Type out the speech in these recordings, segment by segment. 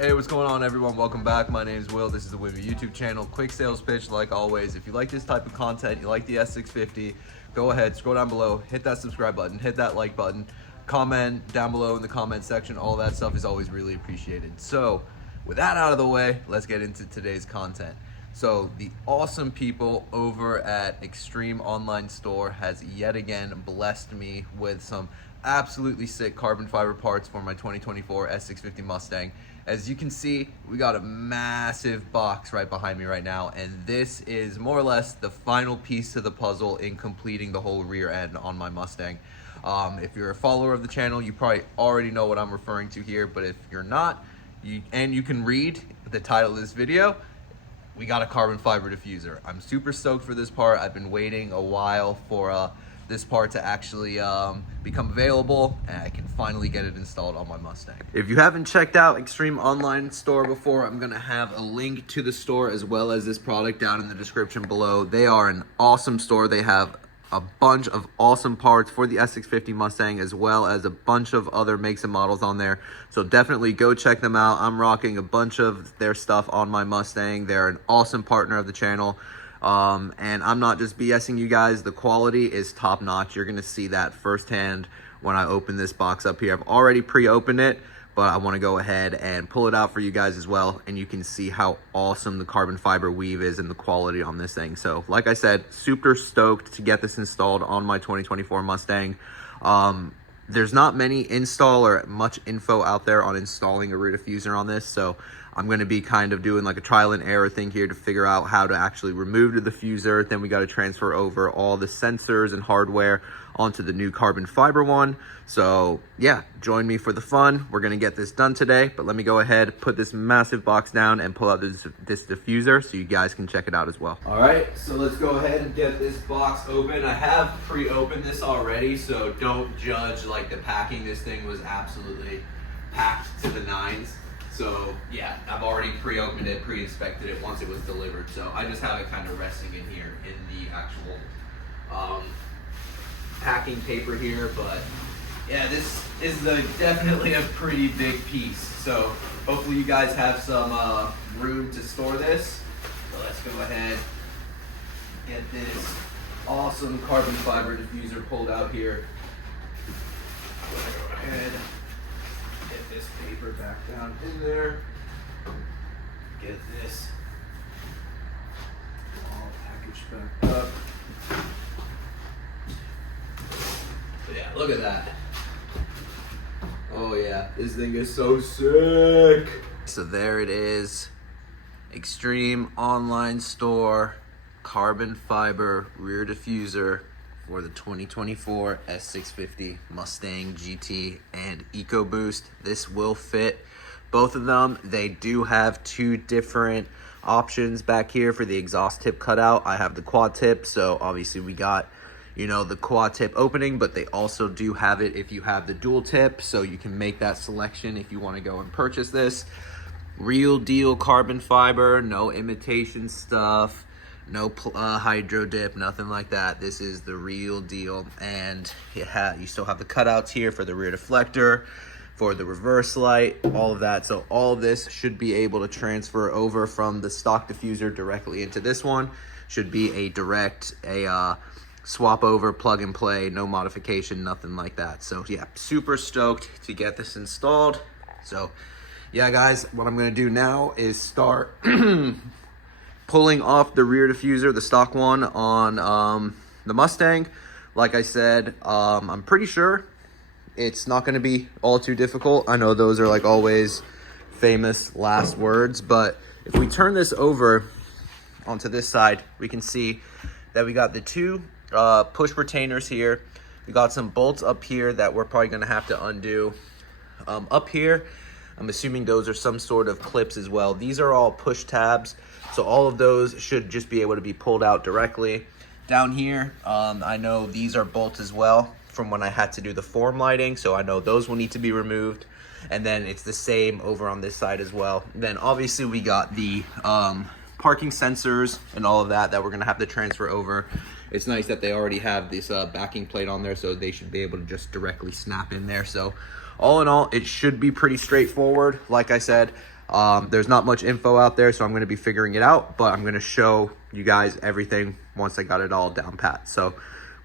Hey, what's going on, everyone? Welcome back. My name is Will. This is the Wimmy YouTube channel. Quick sales pitch, like always. If you like this type of content, you like the S650, go ahead, scroll down below, hit that subscribe button, hit that like button, comment down below in the comment section. All that stuff is always really appreciated. So, with that out of the way, let's get into today's content. So, the awesome people over at Extreme Online Store has yet again blessed me with some absolutely sick carbon fiber parts for my 2024 S650 Mustang. As you can see, we got a massive box right behind me right now, and this is more or less the final piece to the puzzle in completing the whole rear end on my Mustang. If you're a follower of the channel, you probably already know what I'm referring to here, but if you're not, you can read the title of this video, we got a carbon fiber diffuser. I'm super stoked for this part. I've been waiting a while for this part to actually become available, and I can finally get it installed on my Mustang. If you haven't checked out Extreme Online Store before, I'm gonna have a link to the store as well as this product down in the description below. They are an awesome store. They have a bunch of awesome parts for the S650 Mustang as well as a bunch of other makes and models on there. So definitely go check them out. I'm rocking a bunch of their stuff on my Mustang. They're an awesome partner of the channel. And I'm not just BSing you guys, the quality is top notch. You're gonna see that firsthand when I open this box up here. I've already pre-opened it, but I wanna go ahead and pull it out for you guys as well, and you can see how awesome the carbon fiber weave is and the quality on this thing. So like I said, super stoked to get this installed on my 2024 Mustang. There's not many install or much info out there on installing a rear diffuser on this, so I'm going to be kind of doing like a trial and error thing here to figure out how to actually remove the diffuser. Then we got to transfer over all the sensors and hardware onto the new carbon fiber one. So yeah, join me for the fun. We're going to get this done today, but let me go ahead, put this massive box down and pull out this diffuser so you guys can check it out as well. All right, so let's go ahead and get this box open. I have pre-opened this already, so don't judge like the packing. This thing was absolutely packed to the nines. So yeah, I've already pre-opened it, pre-inspected it once it was delivered. So I just have it kind of resting in here in the actual packing paper here. But yeah, this is definitely a pretty big piece. So hopefully you guys have some room to store this. So let's go ahead, get this awesome carbon fiber diffuser pulled out here. Go ahead. Get this paper back down in there. Get this all packaged back up. So yeah, look at that. Oh yeah, this thing is so sick. So there it is. Extreme Online Store carbon fiber rear diffuser for the 2024 S650 Mustang GT and EcoBoost. This will fit both of them. They do have two different options back here for the exhaust tip cutout. I have the quad tip, so obviously we got, you know, the quad tip opening, but they also do have it if you have the dual tip, so you can make that selection if you want to go and purchase this. Real deal carbon fiber, no imitation stuff. No hydro dip, nothing like that. This is the real deal. And you still have the cutouts here for the rear deflector, for the reverse light, all of that. So all of this should be able to transfer over from the stock diffuser directly into this one. Should be a direct, swap over, plug and play, no modification, nothing like that. So yeah, super stoked to get this installed. So yeah, guys, what I'm gonna do now is start pulling off the rear diffuser, the stock one on the Mustang. Like I said, I'm pretty sure it's not going to be all too difficult. I know those are like always famous last words, but if we turn this over onto this side, we can see that we got the two push retainers here. We got some bolts up here that we're probably going to have to undo. Up here, I'm assuming those are some sort of clips as well. These are all push tabs, so all of those should just be able to be pulled out directly. Down here, I know these are bolts as well from when I had to do the form lighting, so I know those will need to be removed. And then it's the same over on this side as well. Then obviously we got the parking sensors and all of that we're gonna have to transfer over. It's nice that they already have this backing plate on there, so they should be able to just directly snap in there. So all in all, it should be pretty straightforward. Like I said, There's not much info out there, so I'm going to be figuring it out, but I'm going to show you guys everything once I got it all down pat. So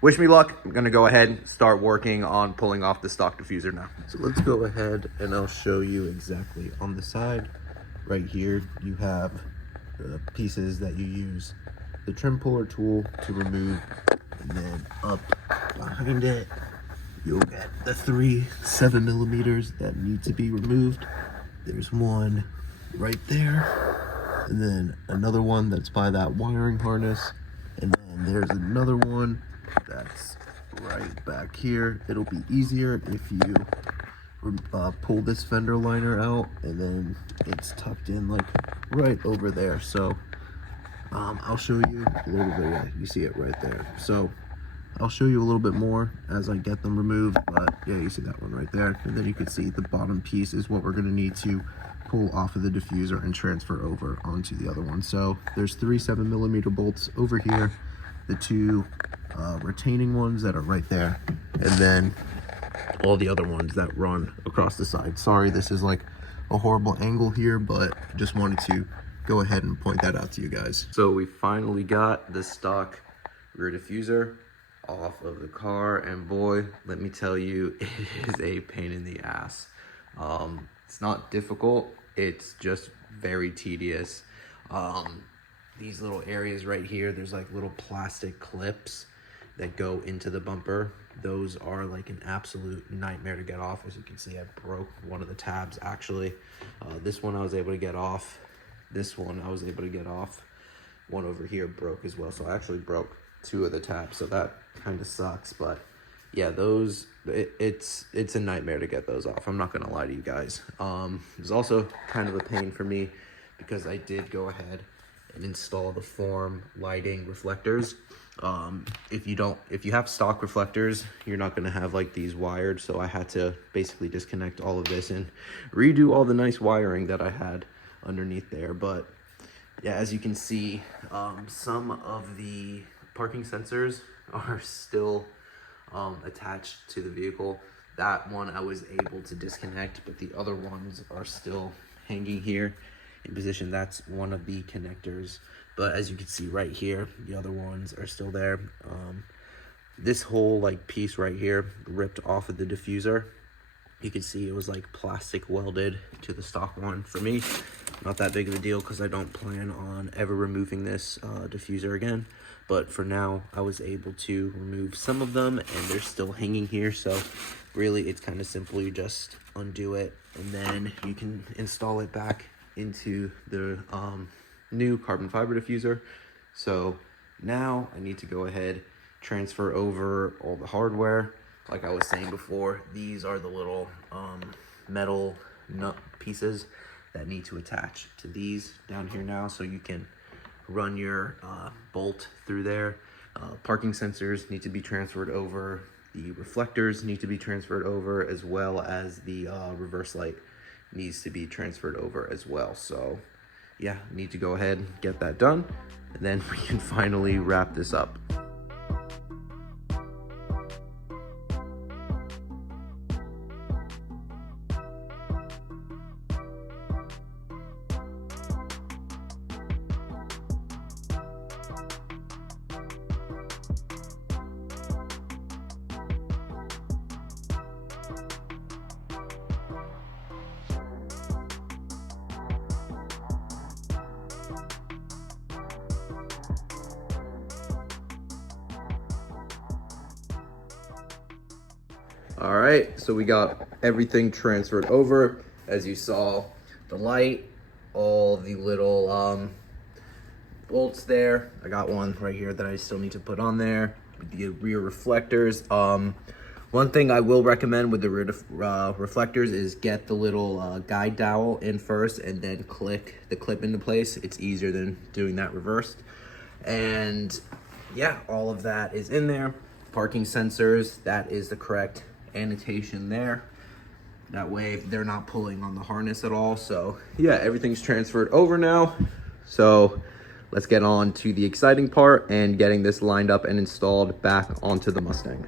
wish me luck. I'm going to go ahead and start working on pulling off the stock diffuser now. So let's go ahead and I'll show you exactly. On the side right here, you have the pieces that you use the trim puller tool to remove, and then up behind it you'll get the 3 7mm that need to be removed. There's one right there, and then another one that's by that wiring harness, and then there's another one that's right back here. It'll be easier if you pull this fender liner out, and then it's tucked in like right over there. So I'll show you a little bit. Yeah, you see it right there. So I'll show you a little bit more as I get them removed, but yeah, you see that one right there. And then you can see the bottom piece is what we're going to need to pull off of the diffuser and transfer over onto the other one. So there's 3 7mm bolts over here, the 2 retaining ones that are right there, and then all the other ones that run across the side. Sorry, this is like a horrible angle here, but just wanted to go ahead and point that out to you guys. So we finally got the stock rear diffuser off of the car, and boy, let me tell you, it is a pain in the ass. It's not difficult, it's just very tedious. These little areas right here, there's like little plastic clips that go into the bumper. Those are like an absolute nightmare to get off. As you can see, I broke one of the tabs actually. This one I was able to get off. This one I was able to get off. One over here broke as well, so I actually broke 2 of the tabs, so that kind of sucks. But yeah, those it's a nightmare to get those off, I'm not gonna lie to you guys. It's also kind of a pain for me because I did go ahead and install the form lighting reflectors. If you have stock reflectors, you're not gonna have like these wired, so I had to basically disconnect all of this and redo all the nice wiring that I had underneath there. But yeah, as you can see, some of the parking sensors are still attached to the vehicle. That one I was able to disconnect, but the other ones are still hanging here in position. That's one of the connectors, but as you can see right here, the other ones are still there. This whole like piece right here ripped off of the diffuser. You can see it was like plastic welded to the stock one. For me, not that big of a deal because I don't plan on ever removing this diffuser again. But for now, I was able to remove some of them, and they're still hanging here. So really, it's kind of simple. You just undo it, and then you can install it back into the new carbon fiber diffuser. So now I need to go ahead, transfer over all the hardware. Like I was saying before, these are the little metal nut pieces that need to attach to these down here now, so you can run your bolt through there. Parking sensors need to be transferred over. The reflectors need to be transferred over, as well as the reverse light needs to be transferred over as well. So yeah, need to go ahead and get that done, and then we can finally wrap this up. All right, so we got everything transferred over. As you saw, the light, all the little bolts there. I got one right here that I still need to put on there. The rear reflectors. One thing I will recommend with the rear reflectors is get the little guide dowel in first and then click the clip into place. It's easier than doing that reversed. And yeah, all of that is in there. Parking sensors, that is the correct annotation there. That way they're not pulling on the harness at all. So yeah, everything's transferred over now. So let's get on to the exciting part and getting this lined up and installed back onto the Mustang.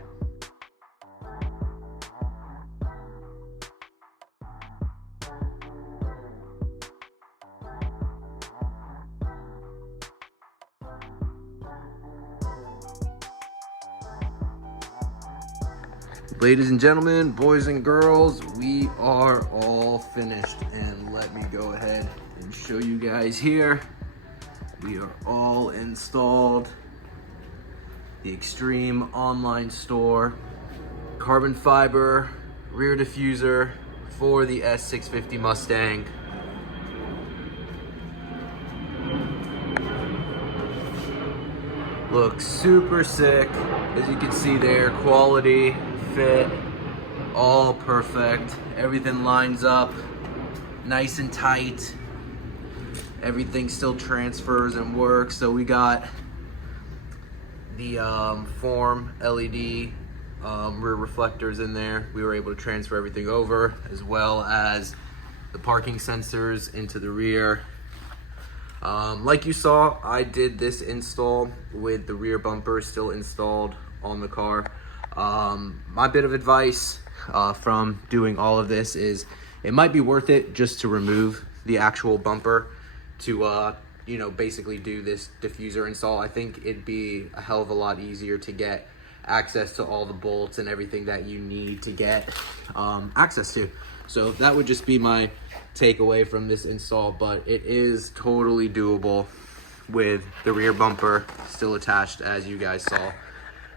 Ladies and gentlemen, boys and girls, we are all finished, and let me go ahead and show you guys here. We are all installed. The Extreme online store, carbon fiber rear diffuser for the S650 Mustang. Looks super sick. As you can see there, quality, fit, all perfect. Everything lines up nice and tight. Everything still transfers and works. So we got the form LED rear reflectors in there. We were able to transfer everything over, as well as the parking sensors into the rear. Like you saw, I did this install with the rear bumper still installed on the car. My bit of advice from doing all of this is it might be worth it just to remove the actual bumper to basically do this diffuser install. I think it'd be a hell of a lot easier to get access to all the bolts and everything that you need to get access to. So that would just be my takeaway from this install, but it is totally doable with the rear bumper still attached, as you guys saw.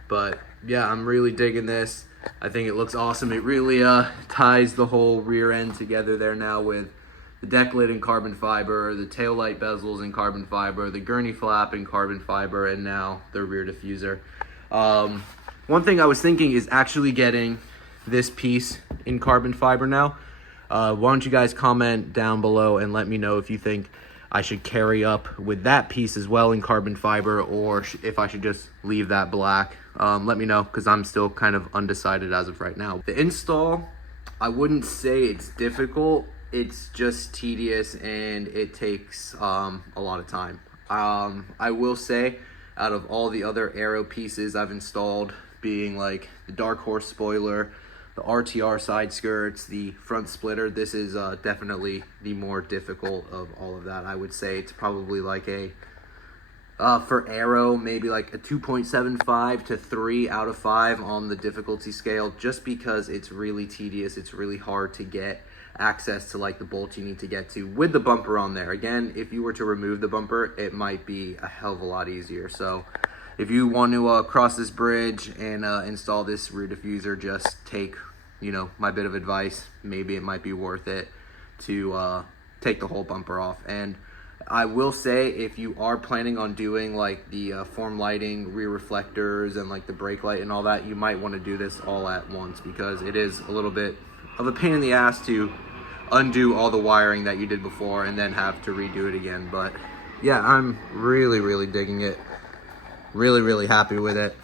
But yeah, I'm really digging this. I think it looks awesome. It really ties the whole rear end together there now, with the deck lid in carbon fiber, the tail light bezels in carbon fiber, the gurney flap in carbon fiber, and now the rear diffuser. One thing I was thinking is actually getting this piece in carbon fiber now. Why don't you guys comment down below and let me know if you think I should carry up with that piece as well in carbon fiber, or if I should just leave that black. Let me know, because I'm still kind of undecided as of right now. The install, I wouldn't say it's difficult. It's just tedious and it takes a lot of time. I will say, out of all the other aero pieces I've installed, being like the Dark Horse spoiler, the RTR side skirts, the front splitter, this is definitely the more difficult of all of that. I would say it's probably like a, for aero, maybe like a 2.75 to 3 out of 5 on the difficulty scale, just because it's really tedious. It's really hard to get access to like the bolts you need to get to with the bumper on there. Again, if you were to remove the bumper, it might be a hell of a lot easier. So if you want to cross this bridge and install this rear diffuser, just take, my bit of advice. Maybe it might be worth it to take the whole bumper off. And I will say, if you are planning on doing like the form lighting, rear reflectors, and like the brake light and all that, you might want to do this all at once, because it is a little bit of a pain in the ass to undo all the wiring that you did before and then have to redo it again. But yeah, I'm really digging it. Really happy with it.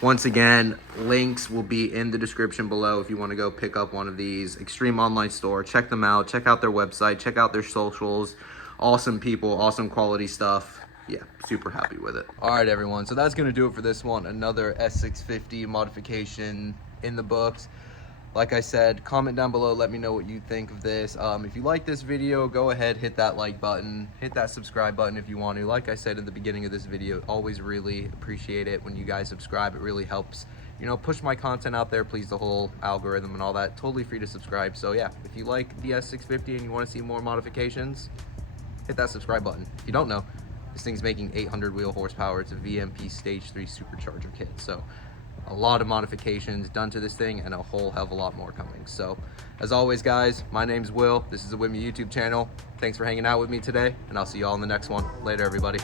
Once again, links will be in the description below if you want to go pick up one of these. Extreme online store, check them out, check out their website, check out their socials. Awesome people, awesome quality stuff. Yeah, super happy with it. All right, everyone, so that's gonna do it for this one. Another S650 modification in the books. Like I said, comment down below, let me know what you think of this. If you like this video, go ahead, hit that like button, hit that subscribe button if you want to. Like I said in the beginning of this video, always really appreciate it when you guys subscribe. It really helps, push my content out there, please the whole algorithm and all that. Totally free to subscribe. So yeah, if you like the S650 and you want to see more modifications, hit that subscribe button. If you don't know, this thing's making 800 wheel horsepower. It's a VMP Stage 3 supercharger kit. So a lot of modifications done to this thing, and a whole hell of a lot more coming. So as always, guys, my name's Will. This is the Wimmy YouTube channel. Thanks for hanging out with me today, and I'll see you all in the next one. Later, everybody.